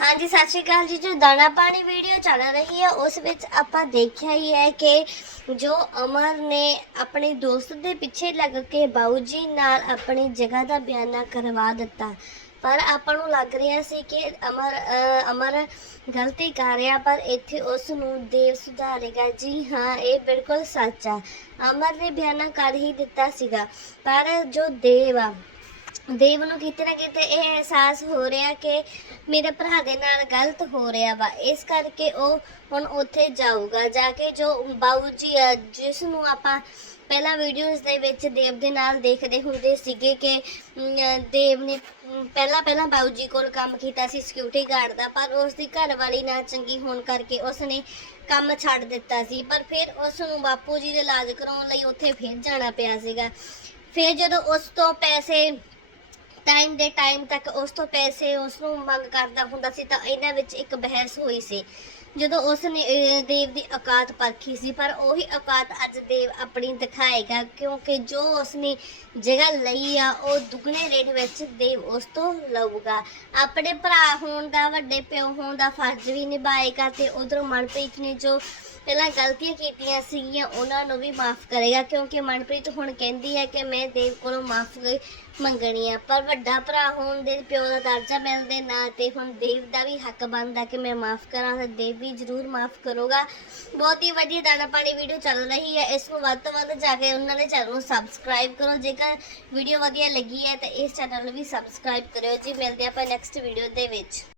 ਹਾਂਜੀ, ਸਤਿ ਸ਼੍ਰੀ ਅਕਾਲ ਜੀ। ਜੋ ਦਾਣਾ ਪਾਣੀ ਵੀਡੀਓ ਚੱਲ ਰਹੀ ਹੈ, ਉਸ ਵਿੱਚ ਆਪਾਂ ਦੇਖਿਆ ਹੀ ਹੈ ਕਿ ਜੋ ਅਮਰ ਨੇ ਆਪਣੇ ਦੋਸਤ ਦੇ ਪਿੱਛੇ ਲੱਗ ਕੇ ਬਾਊ ਜੀ ਨਾਲ ਆਪਣੀ ਜਗ੍ਹਾ ਦਾ ਬਿਆਨਾ ਕਰਵਾ ਦਿੱਤਾ। ਪਰ ਆਪਾਂ ਨੂੰ ਲੱਗ ਰਿਹਾ ਸੀ ਕਿ ਅਮਰ ਅਮਰ ਗਲਤੀ ਕਰ ਰਿਹਾ, ਪਰ ਇੱਥੇ ਉਸ ਨੂੰ ਦੇਵ ਸੁਧਾਰੇਗਾ। ਜੀ ਹਾਂ, ਇਹ ਬਿਲਕੁਲ ਸੱਚ ਆ। ਅਮਰ ਨੇ ਬਿਆਨਾ ਕਰ ਹੀ ਦਿੱਤਾ ਸੀਗਾ, ਪਰ ਜੋ ਦੇਵ ਆ ਦੇਵ ਨੂੰ ਕਿਤੇ ਨਾ ਕਿਤੇ ਇਹ ਅਹਿਸਾਸ ਹੋ ਰਿਹਾ ਕਿ ਮੇਰੇ ਭਰਾ ਦੇ ਨਾਲ ਗਲਤ ਹੋ ਰਿਹਾ ਵਾ। ਇਸ ਕਰਕੇ ਉਹ ਹੁਣ ਉੱਥੇ ਜਾਊਗਾ। ਜਾ ਕੇ ਜੋ ਬਾਊ ਜੀ ਆ, ਜਿਸ ਨੂੰ ਆਪਾਂ ਪਹਿਲਾਂ ਵੀਡੀਓਜ਼ ਦੇ ਵਿੱਚ ਦੇਵ ਦੇ ਨਾਲ ਦੇਖਦੇ ਹੁੰਦੇ ਸੀਗੇ ਕਿ ਅਮ, ਦੇਵ ਨੇ ਪਹਿਲਾਂ ਪਹਿਲਾਂ ਬਾਊ ਜੀ ਕੋਲ ਕੰਮ ਕੀਤਾ ਸੀ ਸਿਕਿਉਰਿਟੀ ਗਾਰਡ ਦਾ ਪਰ ਉਸ ਦੀ ਘਰ ਨਾ ਚੰਗੀ ਹੋਣ ਕਰਕੇ ਉਸ ਨੇ ਕੰਮ ਛੱਡ ਦਿੱਤਾ ਸੀ। ਪਰ ਫਿਰ ਉਸ ਨੂੰ ਬਾਪੂ ਜੀ ਦੇ ਇਲਾਜ ਕਰਾਉਣ ਲਈ ਉੱਥੇ ਫਿਰ ਜਾਣਾ ਪਿਆ ਸੀਗਾ। ਫਿਰ ਜਦੋਂ ਉਸ ਤੋਂ ਪੈਸੇ ਟਾਈਮ ਦੇ ਟਾਈਮ ਤੱਕ ਉਸ ਤੋਂ ਪੈਸੇ ਉਸ ਨੂੰ ਮੰਗ ਕਰਦਾ ਹੁੰਦਾ ਸੀ ਤਾਂ ਇਹਨਾਂ ਵਿੱਚ ਇੱਕ ਬਹਿਸ ਹੋਈ ਸੀ। ਜਦੋਂ ਉਸ ਨੇ ਦੇਵ ਦੀ ਔਕਾਤ ਪਰਖੀ ਸੀ, ਪਰ ਉਹੀ ਔਕਾਤ ਅੱਜ ਦੇਵ ਆਪਣੀ ਦਿਖਾਏਗਾ, ਕਿਉਂਕਿ ਜੋ ਉਸ ਨੇ ਜਗ੍ਹਾ ਲਈ ਆ, ਉਹ ਦੁੱਗਣੇ ਰੇਟ ਵਿੱਚ ਦੇਵ ਉਸ ਤੋਂ ਲਊਗਾ। ਆਪਣੇ ਭਰਾ ਹੋਣ ਦਾ, ਵੱਡੇ ਪਿਓ ਹੋਣ ਦਾ ਫਰਜ਼ ਵੀ ਨਿਭਾਏਗਾ ਤੇ ਉਧਰ ਮਨਪ੍ਰੀਤ ਨੇ ਜੋ ਪਹਿਲਾਂ ਗਲਤੀਆਂ ਕੀਤੀਆਂ ਸੀਗੀਆਂ, ਉਹਨਾਂ ਨੂੰ ਵੀ ਮਾਫ ਕਰੇਗਾ, ਕਿਉਂਕਿ ਮਨਪ੍ਰੀਤ ਹੁਣ ਕਹਿੰਦੀ ਹੈ ਕਿ ਮੈਂ ਦੇਵ ਕੋਲੋਂ ਮਾਫ ਮੰਗਣੀ ਆ। ਪਰ ਵੱਡਾ ਭਰਾ ਹੋਣ ਦੇ ਪਿਓ ਦਾ ਦਰਜਾ ਮਿਲਣ ਨਾ ਨਾਂ ਤੇ ਹੁਣ ਦੇਵ ਦਾ ਵੀ ਹੱਕ ਬਣਦਾ ਕਿ ਮੈਂ ਮਾਫ ਕਰਾਂ, ਤਾਂ ਦੇਵ ਵੀ ਜ਼ਰੂਰ ਮਾਫ ਕਰੂਗਾ। ਬਹੁਤ ਹੀ ਵਧੀਆ ਦਾਣਾ ਪਾਣੀ ਵੀਡੀਓ ਚੱਲ ਰਹੀ ਹੈ। ਇਸ ਨੂੰ ਵੱਧ ਤੋਂ ਵੱਧ ਜਾ ਕੇ ਉਹਨਾਂ ਦੇ ਚੈਨਲ ਨੂੰ ਸਬਸਕ੍ਰਾਈਬ ਕਰੋ। ਜੇਕਰ ਵੀਡੀਓ ਵਧੀਆ ਲੱਗੀ ਹੈ, ਤਾਂ ਇਸ ਚੈਨਲ ਨੂੰ ਵੀ ਸਬਸਕ੍ਰਾਈਬ ਕਰਿਓ। ਜੀ, ਮਿਲਦੇ ਆਪਾਂ ਨੈਕਸਟ ਵੀਡੀਓ ਦੇ ਵਿੱਚ।